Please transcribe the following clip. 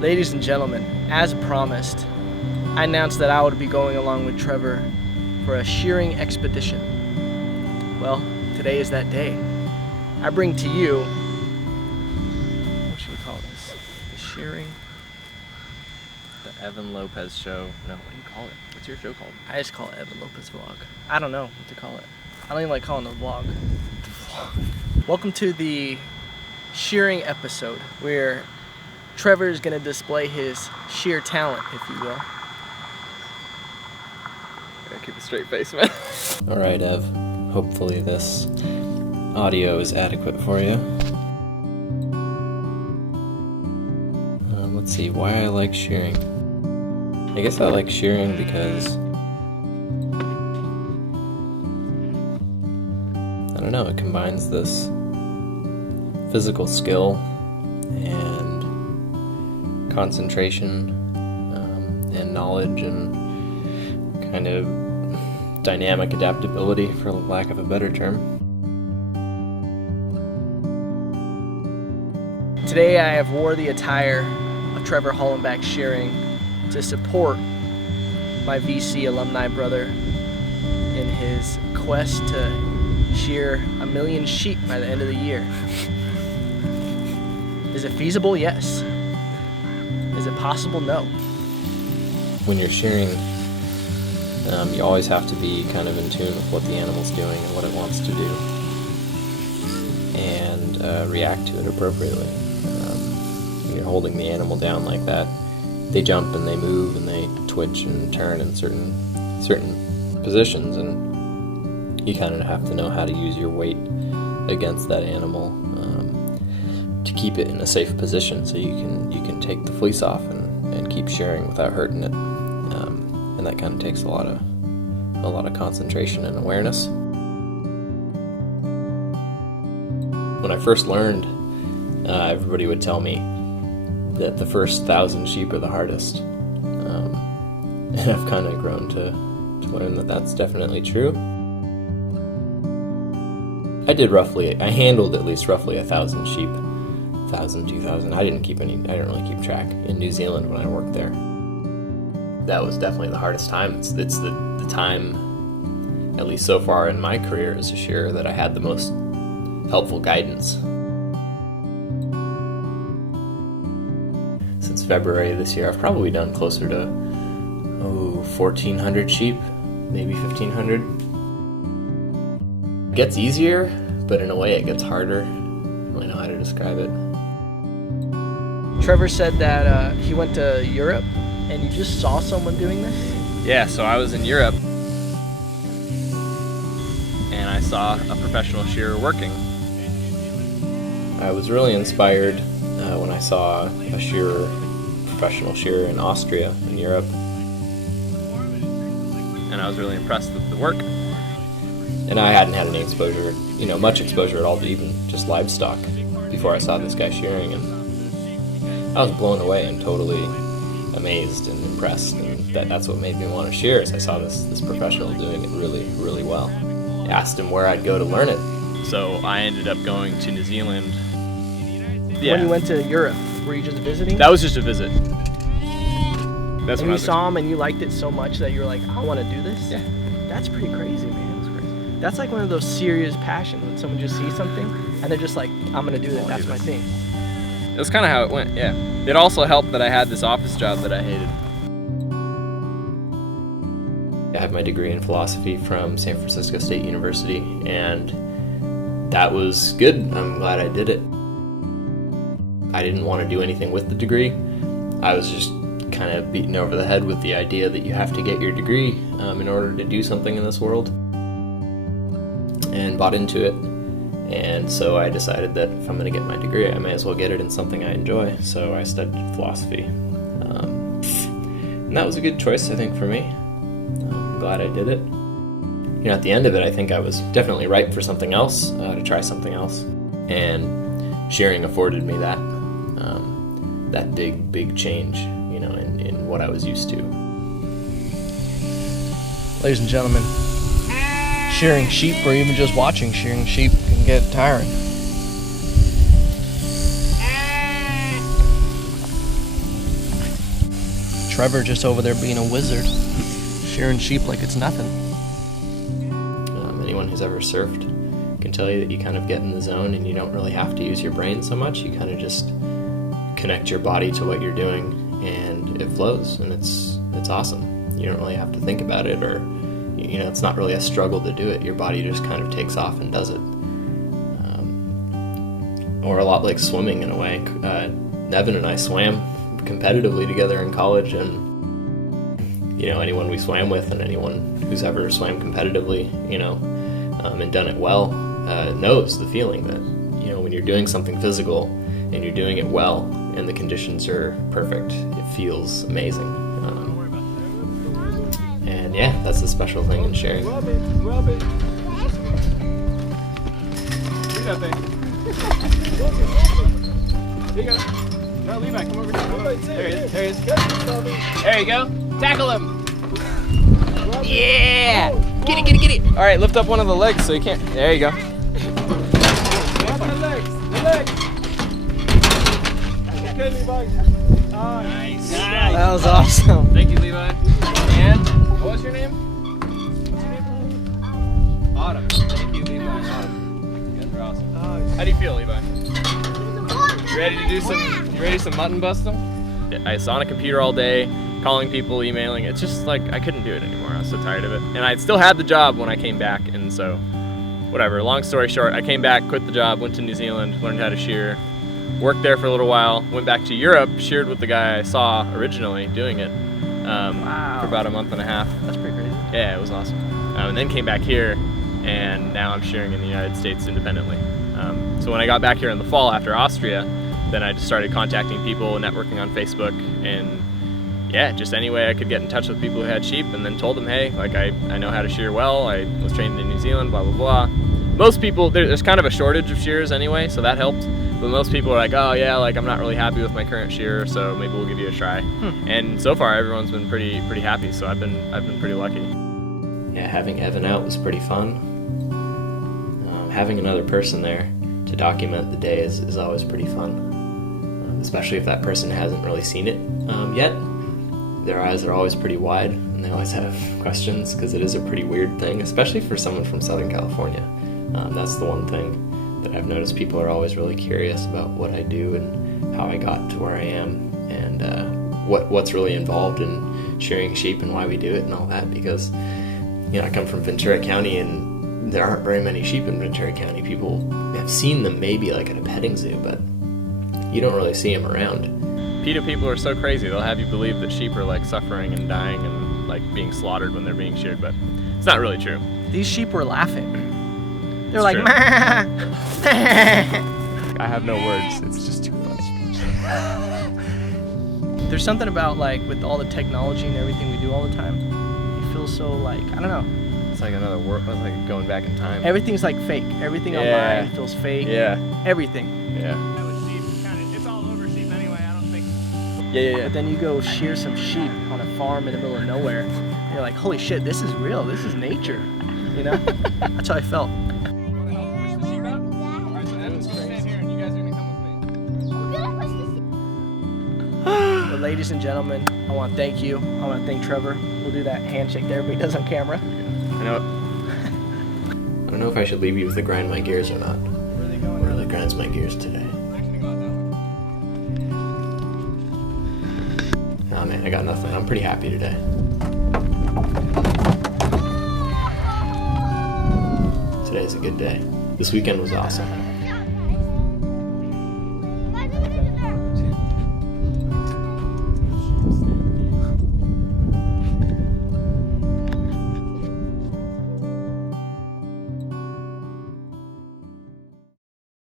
Ladies and gentlemen, as promised, I announced that I would be going along with Trevor for a shearing expedition. Well, today is that day. I bring to you, what should we call this? The shearing? The Evan Lopez show. No, what do you call it? What's your show called? I just call it Evan Lopez Vlog. I don't know what to call it. I don't even like calling it a vlog. Welcome to the shearing episode, where Trevor is going to display his sheer talent, if you will. Gotta keep a straight face, man. Alright, Ev. Hopefully this audio is adequate for you. Let's see, why I like shearing. I guess I like shearing because, I don't know, it combines this physical skill and concentration and knowledge and kind of dynamic adaptability, for lack of a better term. Today I have wore the attire of Trevor Hollenback shearing to support my VC alumni brother in his quest to shear 1 million sheep by the end of the year. Is it feasible? Yes. Is it possible? No. When you're shearing, you always have to be kind of in tune with what the animal's doing and what it wants to do, and react to it appropriately. When you're holding the animal down like that, they jump and they move and they twitch and turn in certain positions, and you kind of have to know how to use your weight against that animal to keep it in a safe position, so you can take the fleece off and keep shearing without hurting it. And that kind of takes a lot of concentration and awareness. When I first learned, everybody would tell me that the first 1,000 sheep are the hardest, and I've kind of grown to learn that that's definitely true. I handled at least roughly 1,000 sheep, 1,000, 2,000. I didn't really keep track in New Zealand when I worked there. That was definitely the hardest time. It's the time, at least so far in my career as a shearer, that I had the most helpful guidance. Since February this year, I've probably done closer to 1,400 sheep, maybe 1,500. It gets easier, but in a way it gets harder. I don't really know how to describe it. Trevor said that he went to Europe and you just saw someone doing this? Yeah, so I was in Europe and I saw a professional shearer working. I was really inspired when I saw a professional shearer in Austria, in Europe. And I was really impressed with the work. And I hadn't had any exposure, much exposure at all to even just livestock before I saw this guy shearing, and I was blown away and totally amazed and impressed, and that's what made me want to shear, is I saw this professional doing it really, really well. I asked him where I'd go to learn it. So I ended up going to New Zealand. Yeah. When you went to Europe, were you just visiting? That was just a visit. That's when you saw him and you liked it so much that you were like, I want to do this? Yeah. That's pretty crazy, man. That's crazy. That's like one of those serious passions, when someone just sees something and they're just like, I'm going to do that. That's my thing. That's kind of how it went, yeah. It also helped that I had this office job that I hated. I have my degree in philosophy from San Francisco State University, and that was good. I'm glad I did it. I didn't want to do anything with the degree. I was just kind of beaten over the head with the idea that you have to get your degree in order to do something in this world, and bought into it. And so I decided that if I'm going to get my degree, I may as well get it in something I enjoy. So I studied philosophy. And that was a good choice, I think, for me. I'm glad I did it. At the end of it, I think I was definitely ripe for something else, to try something else. And shearing afforded me that big change, in what I was used to. Ladies and gentlemen, shearing sheep, or even just watching shearing sheep, can get tiring. Trevor just over there being a wizard, shearing sheep like it's nothing. Anyone who's ever surfed can tell you that you kind of get in the zone and you don't really have to use your brain so much. You kind of just connect your body to what you're doing and it flows, and it's awesome. You don't really have to think about it, or it's not really a struggle to do it. Your body just kind of takes off and does it. Or a lot like swimming in a way. Evan and I swam competitively together in college, and anyone we swam with and anyone who's ever swam competitively, and done it well, knows the feeling that, when you're doing something physical and you're doing it well and the conditions are perfect, it feels amazing. And yeah, that's the special thing in sharing. Rub it. Do that thing. There you go. No, Levi, come over here. There he is. There you go. Tackle him. Yeah! Get it. All right, lift up one of the legs so you can't. There you go. The legs. Okay, Levi. Nice. That was awesome. Thank you, Levi. And what's your name? Autumn. Thank you, Levi. Autumn. You guys are awesome. How do you feel, Levi? You ready to do some mutton busting? I was on a computer all day, calling people, emailing. It's just like I couldn't do it anymore. I was so tired of it. And I still had the job when I came back, and so whatever. Long story short, I came back, quit the job, went to New Zealand, learned how to shear, worked there for a little while, went back to Europe, sheared with the guy I saw originally doing it for about a month and a half. That's pretty crazy. Yeah, it was awesome. And then came back here, and now I'm shearing in the United States independently. So when I got back here in the fall after Austria, then I just started contacting people, networking on Facebook, and yeah, just any way I could get in touch with people who had sheep, and then told them, hey, like I know how to shear well, I was trained in New Zealand, blah, blah, blah. Most people, there's kind of a shortage of shearers anyway, so that helped. But most people are like, oh yeah, like I'm not really happy with my current shearer, so maybe we'll give you a try. And so far, everyone's been pretty happy, so I've been pretty lucky. Yeah, having Evan out was pretty fun. Having another person there to document the day is always pretty fun. Especially if that person hasn't really seen it yet. Their eyes are always pretty wide, and they always have questions, because it is a pretty weird thing, especially for someone from Southern California. That's the one thing that I've noticed. People are always really curious about what I do and how I got to where I am, and what's really involved in shearing sheep and why we do it and all that, because I come from Ventura County, and there aren't very many sheep in Ventura County. People have seen them maybe like at a petting zoo, but you don't really see them around. PETA people are so crazy, they'll have you believe that sheep are like suffering and dying and like being slaughtered when they're being sheared, but it's not really true. These sheep were laughing. They're It's like, true. I have no words. It's just too funny. There's something about like with all the technology and everything we do all the time, you feel so like, I don't know. It's like another world, it's like going back in time. Everything's like fake. Everything Yeah. online feels fake. Yeah, Everything. yeah. It's all over sheep anyway. I don't think. Yeah. But then you go shear some sheep on a farm in the middle of nowhere. And you're like, holy shit, this is real. This is nature. That's how I felt. But ladies and gentlemen, I want to thank you. I want to thank Trevor. We'll do that handshake that everybody does on camera. I know. I don't know if I should leave you with the grind my gears or not. What really grinds my gears today? Nah, man, I got nothing. I'm pretty happy today. Today's a good day. This weekend was awesome.